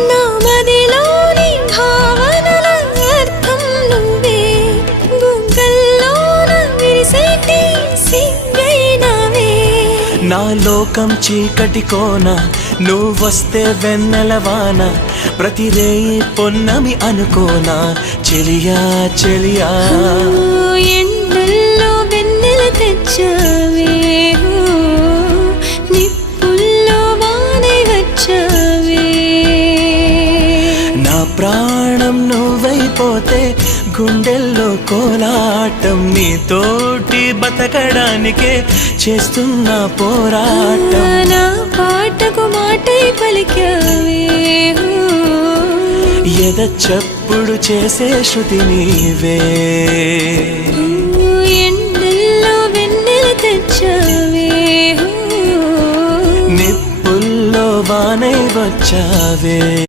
నా మదిలోని భావనల అర్థం నువ్వే గుంగల్లోన విరిసేటి సింగైనవే నా లోకం చీకటి కోన నువ్వొస్తే వెన్నెలవాన ప్రతి రేయి పొన్నమి అనుకోనా చెలియా చెలియా ఎండల్లో వెన్నెల తెచ్చావే నిప్పుల్లో వానై వచ్చావే నా ప్రాణం నువ్వైపోతే గుండెల్లో కోలాటం నీతోటి బతకడానికే చేస్తున్న పోరాటం నా పాటకు మాటై పలికావే ఎద చప్పుడు చేసే శృతి నీవే ఎండల్లో వెన్నెల తెచ్చావే నిప్పుల్లో వానై వచ్చావే